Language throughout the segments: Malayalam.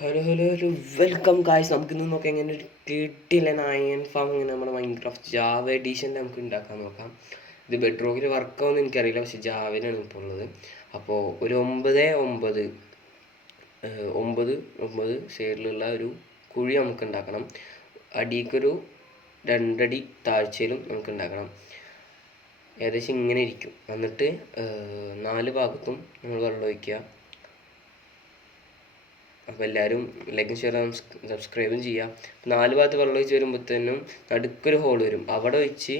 Hello hello hello welcome guys. നമുക്കിന്ന് നോക്കാം എങ്ങനെ ഒരു കിട്ടില്ല അയൺ ഫാം ഇങ്ങനെ നമ്മുടെ മൈൻക്രാഫ്റ്റ് ജാവ എഡീഷനിൽ നമുക്ക് ഉണ്ടാക്കാൻ നോക്കാം. ഇത് ബെഡ്റോക്കിൽ വർക്കാവുമെന്ന് എനിക്കറിയില്ല, പക്ഷേ ജാവയിലാണ് ഇപ്പോൾ ഉള്ളത്. അപ്പോൾ ഒരു 9 സൈഡിലുള്ള ഒരു കുഴി നമുക്ക് ഉണ്ടാക്കണം. അടിക്കൊരു 2 അടി താഴ്ചയിലും നമുക്ക് ഉണ്ടാക്കണം. ഏകദേശം ഇങ്ങനെ ഇരിക്കും. എന്നിട്ട് 4 ഭാഗത്തും നമ്മൾ വെള്ളം ഒഴിക്കുക. അപ്പോൾ എല്ലാവരും ലൈക്കും ഷെയറും സബ്സ്ക്രൈബും ചെയ്യാം. 4 ഭാഗത്ത് വെള്ളം ഒഴിച്ച് വരുമ്പോഴത്തേനും നടുക്കൊരു ഹോൾ വരും. അവിടെ ഒഴിച്ച്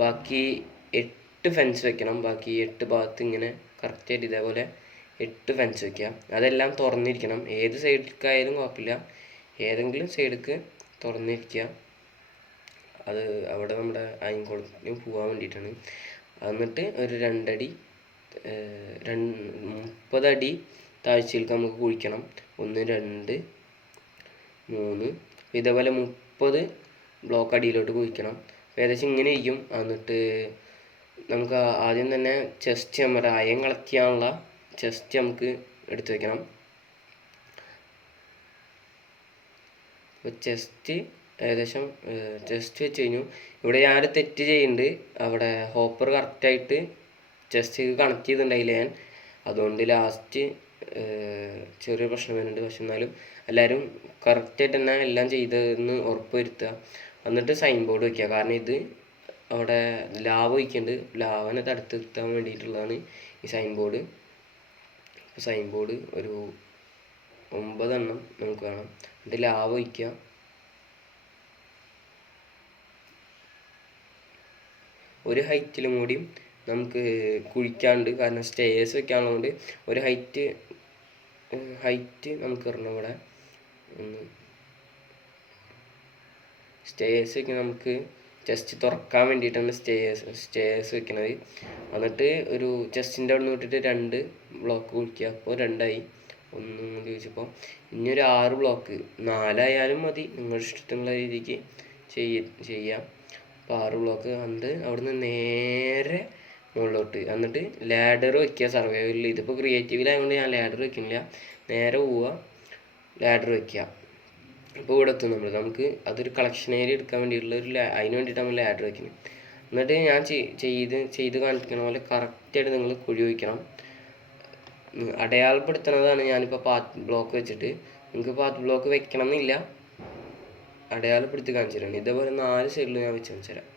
ബാക്കി 8 ഫെൻസ് വെക്കണം. ബാക്കി 8 ഭാഗത്ത് ഇങ്ങനെ കറക്റ്റായിട്ട് ഇതേപോലെ 8 ഫെൻസ് വെക്കുക. അതെല്ലാം തുറന്നിരിക്കണം. ഏത് സൈഡിലേക്കായാലും കുഴപ്പമില്ല, ഏതെങ്കിലും സൈഡിലേക്ക് തുറന്നിരിക്കുക. അത് അവിടെ നമ്മുടെ അയൻകുളത്തിന് പോകാൻ വേണ്ടിയിട്ടാണ്. എന്നിട്ട് ഒരു 2 അടി 30 അടി താഴ്ചയിലേക്ക് നമുക്ക് കുഴിക്കണം. 1 2 3 ഇതേപോലെ 30 ബ്ലോക്ക് അടിയിലോട്ട് കുഴിക്കണം. ഏകദേശം ഇങ്ങനെ ഇരിക്കും. എന്നിട്ട് നമുക്ക് ആദ്യം തന്നെ ചെസ്റ്റ് നമ്മുടെ അയൺ കളക്ട് ചെയ്യാനുള്ള ചെസ്റ്റ് നമുക്ക് എടുത്തു വെക്കണം. അപ്പോൾ ചെസ്റ്റ് ഏകദേശം ചെസ്റ്റ് വെച്ച് കഴിഞ്ഞു. ഇവിടെ ഞാനൊരു തെറ്റ് ചെയ്യുന്നുണ്ട്. അവിടെ ഹോപ്പർ കറക്റ്റായിട്ട് ചെസ്റ്റ് കണക്ട് ചെയ്തിട്ടുണ്ടായില്ല ഞാൻ. അതുകൊണ്ട് ലാസ്റ്റ് ചെറിയ പ്രശ്നം വരുന്നുണ്ട്. പക്ഷെ എന്നാലും എല്ലാവരും കറക്റ്റായിട്ട് തന്നെ എല്ലാം ചെയ്തതെന്ന് ഉറപ്പ് വരുത്തുക. എന്നിട്ട് സൈൻ ബോർഡ് വയ്ക്കുക. കാരണം ഇത് അവിടെ ലാവ ഒഴിക്കുന്നുണ്ട്. ലാവനെ തടുത്ത് നിർത്താൻ വേണ്ടിയിട്ടുള്ളതാണ് ഈ സൈൻ ബോർഡ്. സൈൻ ബോർഡ് ഒരു 9 എണ്ണം നമുക്ക് വേണം. എന്നിട്ട് ലാവ ഒഴിക്കുക. ഒരു ഹൈറ്റിലും കൂടിയും നമുക്ക് കുഴിക്കാണ്ട്, കാരണം സ്റ്റേഴ്സ് വെക്കാനുള്ളതുകൊണ്ട് ഒരു ഹൈറ്റ് നമുക്ക് ഇടണം. ഇവിടെ സ്റ്റേഴ്സ് വെക്കാൻ നമുക്ക് ചെസ്റ്റ് തുറക്കാൻ വേണ്ടിയിട്ടാണ് സ്റ്റേഴ്സ് വെക്കുന്നത്. എന്നിട്ട് ഒരു ചെസ്റ്റിൻ്റെ അവിടെ നിന്ന് വിട്ടിട്ട് 2 ബ്ലോക്ക് കുഴിക്കുക. അപ്പോൾ 2 ആയി. 1 ചോദിച്ചപ്പോൾ ഇനി ഒരു 6 ബ്ലോക്ക് 4 ആയാലും മതി, നിങ്ങളുടെ ഇഷ്ടത്തിനുള്ള രീതിക്ക് ചെയ്യാം. അപ്പോൾ 6 ബ്ലോക്ക് കണ്ട് അവിടുന്ന് നേരെ മുകളിലോട്ട്. എന്നിട്ട് ലാഡർ വയ്ക്കുക. സർവൈവലിൽ ഇതിപ്പോൾ ക്രിയേറ്റീവിലായതുകൊണ്ട് ഞാൻ ലാഡർ വയ്ക്കുന്നില്ല. നേരെ പോവുക, ലാഡർ വയ്ക്കുക. അപ്പോൾ ഇവിടെ എത്തും നമുക്ക് അതൊരു കളക്ഷൻ ഏരിയ എടുക്കാൻ വേണ്ടിയിട്ടുള്ള അതിന് വേണ്ടിയിട്ട് നമ്മൾ ലാഡർ വയ്ക്കുന്നത്. എന്നിട്ട് ഞാൻ ചെയ്ത് കാണിക്കുന്ന പോലെ കറക്റ്റായിട്ട് നിങ്ങൾ കുഴി വയ്ക്കണം. അടയാളപ്പെടുത്തുന്നതാണ് ഞാനിപ്പോൾ പാത്ത് ബ്ലോക്ക് വെച്ചിട്ട്. നിങ്ങൾക്ക് പാത്ത് ബ്ലോക്ക് വെക്കണം എന്നില്ല, അടയാളപ്പെടുത്തി കാണിച്ചു തരാം. ഇതേപോലെ 4 സൈഡിൽ ഞാൻ വെച്ച് കാണിച്ചു തരാം.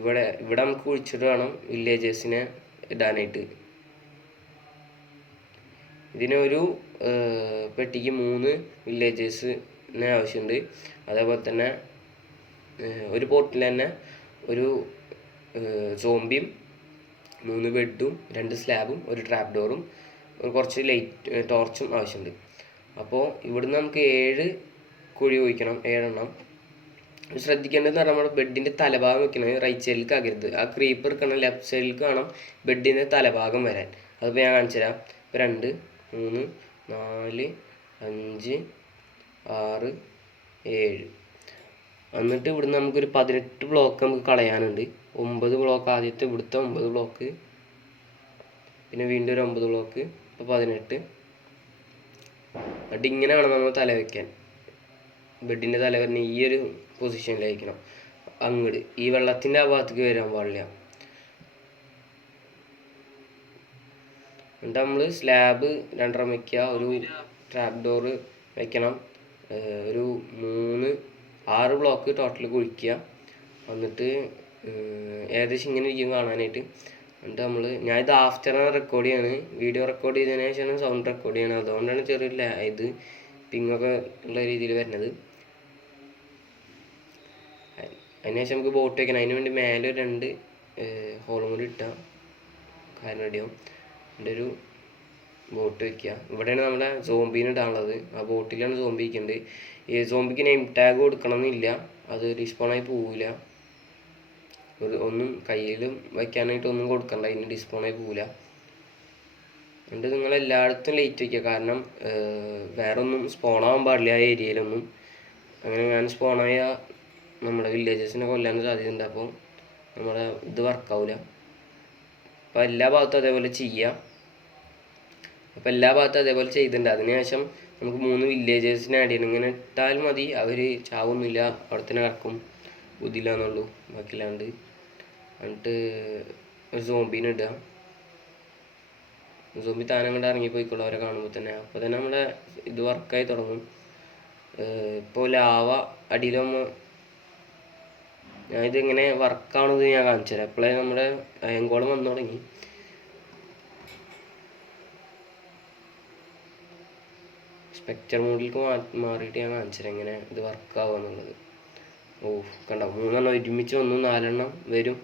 ഇവിടെ നമുക്ക് കുഴിച്ചിട്ട് വേണം വില്ലേജേഴ്സിനെ ഇടാനായിട്ട്. ഇതിനൊരു പെട്ടിക്ക് 3 വില്ലേജേഴ്സിനെ ആവശ്യമുണ്ട്. അതേപോലെ തന്നെ ഒരു പോർട്ടിൽ തന്നെ ഒരു സോംബിയും 3 ബെഡും 2 സ്ലാബും ഒരു ട്രാപ്പ് ഡോറും കുറച്ച് ലൈറ്റ് ടോർച്ചും ആവശ്യമുണ്ട്. അപ്പോൾ ഇവിടുന്ന് നമുക്ക് 7 കുഴി കുഴിക്കണം, 7 എണ്ണം. ശ്രദ്ധിക്കേണ്ടതെന്ന് പറഞ്ഞാൽ നമ്മുടെ ബെഡിൻ്റെ തലഭാഗം വെക്കണത് റൈറ്റ് സൈഡിലേക്ക് ആകരുത്. ആ ക്രീപ്പർ വെക്കണം ലെഫ്റ്റ് സൈഡിലേക്ക് വേണം ബെഡിൻ്റെ തലഭാഗം വരാൻ. അതിപ്പോൾ ഞാൻ കാണിച്ചു തരാം. ഇപ്പോൾ 2 3 4 5 6 7. എന്നിട്ട് ഇവിടുന്ന് നമുക്കൊരു 18 ബ്ലോക്ക് നമുക്ക് കളയാനുണ്ട്. 9 ബ്ലോക്ക് ആദ്യത്തെ, ഇവിടുത്തെ 9 ബ്ലോക്ക്, പിന്നെ വീണ്ടും ഒരു 9 ബ്ലോക്ക്, ഇപ്പോൾ 18. എന്നിട്ട് ഇങ്ങനെ വേണം നമ്മൾ തല വയ്ക്കാൻ. ബെഡിൻ്റെ തല വരുന്ന ഈ ഒരു പൊസിഷനിലായിരിക്കണം. അങ്ങോട്ട് ഈ വെള്ളത്തിൻ്റെ ആ ഭാഗത്തേക്ക് വരാൻ പാടില്ല. എന്നിട്ട് നമ്മൾ സ്ലാബ് 2 വയ്ക്കുക. ഒരു ട്രാപ്പ് ഡോറ് വയ്ക്കണം. ഒരു 6 ബ്ലോക്ക് ടോട്ടൽ കുഴിക്കുക. എന്നിട്ട് ഏകദേശം ഇങ്ങനെ ഇരിക്കും കാണാനായിട്ട്. എന്നിട്ട് ഞാനിത് ആഫ്റ്റർ റെക്കോർഡ് ചെയ്യാണ്. വീഡിയോ റെക്കോർഡ് ചെയ്തതിന് ശേഷമാണ് സൗണ്ട് റെക്കോർഡ് ചെയ്യണത്. അതുകൊണ്ടാണ് ചെറിയ ഇത് പിങ്ങൊക്കെ ഉള്ള രീതിയിൽ വരുന്നത്. അതിനുശേഷം നമുക്ക് ബോട്ട് വയ്ക്കണം. അതിന് വേണ്ടി മേലെ 2 ഹോളും കൂടി ഇട്ടാൽ കാര്യം റെഡിയാവും. എൻ്റെ ഒരു ബോട്ട് വയ്ക്കുക. ഇവിടെയാണ് നമ്മുടെ സോംബീന് ഇടാനുള്ളത്. ആ ബോട്ടിലാണ് സോംബി ഇരിക്കുന്നത്. ഈ സോംബിക്ക് നെയിം ടാഗ് കൊടുക്കണം എന്നില്ല, അത് ഡിസ്പോണായി പോവില്ല. ഒന്നും കയ്യിലും വയ്ക്കാനായിട്ട് ഒന്നും കൊടുക്കണ്ട, അതിന് ഡിസ്പോണായി പോവില്ല. എന്നിട്ട് നിങ്ങൾ എല്ലായിടത്തും ലൈറ്റ് വയ്ക്കുക. കാരണം വേറെ ഒന്നും സ്പോണാവാൻ പാടില്ല ആ ഏരിയയിലൊന്നും. അങ്ങനെ ഞാൻ സ്പോണായ നമ്മുടെ വില്ലേജസിനെ കൊല്ലാൻ സാധ്യതയുണ്ട്. അപ്പോൾ നമ്മുടെ ഇത് വർക്കാവില്ല. അപ്പോൾ എല്ലാ ഭാഗത്തും അതേപോലെ ചെയ്യുക. അപ്പോൾ എല്ലാ ഭാഗത്തും അതേപോലെ ചെയ്തിട്ടുണ്ട്. അതിനുശേഷം നമുക്ക് 3 വില്ലേജേഴ്സിനെ ആഡ് ചെയ്യണം. ഇങ്ങനെ ഇട്ടാൽ മതി, അവർ ചാവൊന്നുമില്ല, അവിടെ തന്നെ കിടക്കും, ബുദ്ധിയില്ല എന്നുള്ളൂ, ബാക്കിയില്ലാണ്ട്. എന്നിട്ട് ഒരു സോംബീനെ ഇടുക. സോംബി താനം കണ്ട് ഇറങ്ങിപ്പോയിക്കോളൂ അവരെ കാണുമ്പോൾ തന്നെ. അപ്പോൾ തന്നെ നമ്മുടെ ഇത് വർക്കായി തുടങ്ങും. ഇപ്പോൾ ലാവ അടിയിലാകുമ്പോൾ ഞാനിതിങ്ങനെ വർക്കാവുന്നത് ഞാൻ കാണിച്ചു തരാം. അപ്പോഴേ നമ്മുടെ അയങ്കോളം വന്നു തുടങ്ങി. സ്പെക്ചർ മോഡിലേക്ക് മാറിയിട്ട് ഞാൻ കാണിച്ചു തരാം എങ്ങനെ ഇത് വർക്കാവുക എന്നുള്ളത്. ഓ കണ്ടോ, 3 ഒരുമിച്ച് വന്നു, 4 വരും.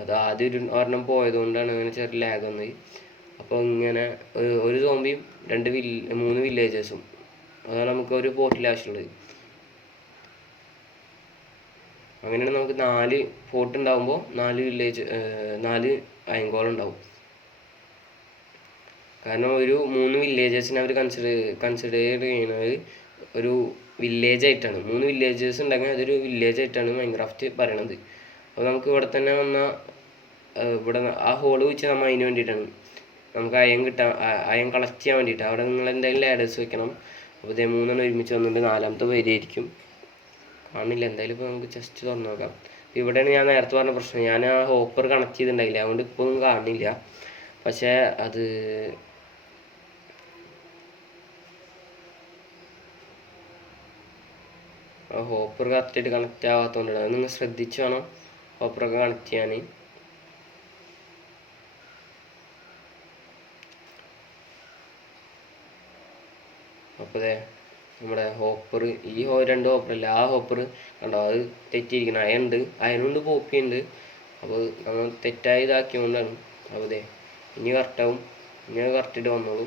അത് ആദ്യം ഒരെണ്ണം പോയതുകൊണ്ടാണ് അങ്ങനെ ചെറിയ ലാഗ് വന്നത്. അപ്പോൾ ഇങ്ങനെ ഒരു സോംബിയും 3 വില്ലേജേഴ്സും, അതാണ് നമുക്ക് ഒരു പോർട്ടിൽ ആവശ്യമുള്ളത്. അങ്ങനെയാണ് നമുക്ക് 4 ഫോർട്ട് ഉണ്ടാകുമ്പോൾ 4 അയങ്കോളം ഉണ്ടാവും. കാരണം ഒരു 3 വില്ലേജേഴ്സിനെ അവർ കൺസിഡർ ചെയ്യുന്നത് ഒരു വില്ലേജ് ആയിട്ടാണ്. 3 വില്ലേജേഴ്സ് ഉണ്ടെങ്കിൽ അതൊരു വില്ലേജ് ആയിട്ടാണ് മൈൻക്രാഫ്റ്റ് പറയണത്. അപ്പോൾ നമുക്ക് ഇവിടെ തന്നെ ഇവിടെ ആ ഹോള് വെച്ച് നമ്മൾ അതിന് വേണ്ടിയിട്ടാണ്, നമുക്ക് അയൺ കളക്ട് ചെയ്യാൻ വേണ്ടിയിട്ട്. അവിടെ നിങ്ങൾ എന്തായാലും ലാഡേഴ്സ് വെക്കണം. അപ്പോൾ ഇതേ 3 ഒരുമിച്ച് വന്നിട്ട് 4ാമത്തെ വരിയായിരിക്കും. കാണില്ല, എന്തായാലും ഇപ്പോൾ നമുക്ക് ജസ്റ്റ് തുറന്നു നോക്കാം. ഇവിടെയാണ് ഞാൻ നേരത്തെ പറഞ്ഞ പ്രശ്നം, ഞാൻ ആ ഹോപ്പർ കണക്ട് ചെയ്തിട്ടുണ്ടായില്ല, അതുകൊണ്ട് ഇപ്പോൾ ഒന്നും കാണില്ല. പക്ഷേ അത് ഹോപ്പർ കറക്റ്റായിട്ട് കണക്റ്റ് ആവാത്തതുകൊണ്ടാണ്. അത് നിങ്ങൾ ശ്രദ്ധിച്ച് വേണം ഹോപ്പറൊക്കെ കണക്ട് ചെയ്യാൻ. അപ്പോൾ നമ്മുടെ ഹോപ്പർ, ഈ 2 ഹോപ്പറല്ല, ആ ഹോപ്പർ കണ്ടോ, അത് തെറ്റിയിരിക്കണം. അയനുണ്ട് പോപ്പിയുണ്ട്. അപ്പോൾ നമ്മൾ തെറ്റായി ഇതാക്കിയതുകൊണ്ടാണ്. അപ്പോൾ ഇനി കറക്റ്റാവും. ഇനി അത് കറക്റ്റായിട്ട് വന്നോളൂ.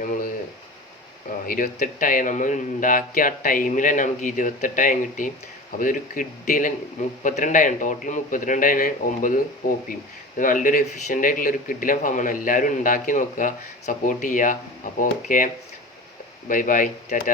നമ്മൾ 28 നമ്മൾ ഉണ്ടാക്കിയ ആ ടൈമിൽ തന്നെ നമുക്ക് 28 കിട്ടി. അപ്പോൾ ഇതൊരു കിഡിലൻ 32 ടോട്ടൽ 32 9 പോപ്പിയും. ഇത് നല്ലൊരു എഫിഷ്യൻ്റ് ആയിട്ടുള്ളൊരു കിഡിലൻ ഫാമാണ്. എല്ലാവരും ഉണ്ടാക്കി നോക്കുക, സപ്പോർട്ട് ചെയ്യുക. അപ്പോൾ ഓക്കെ, ബൈ ബൈ, ടാറ്റ.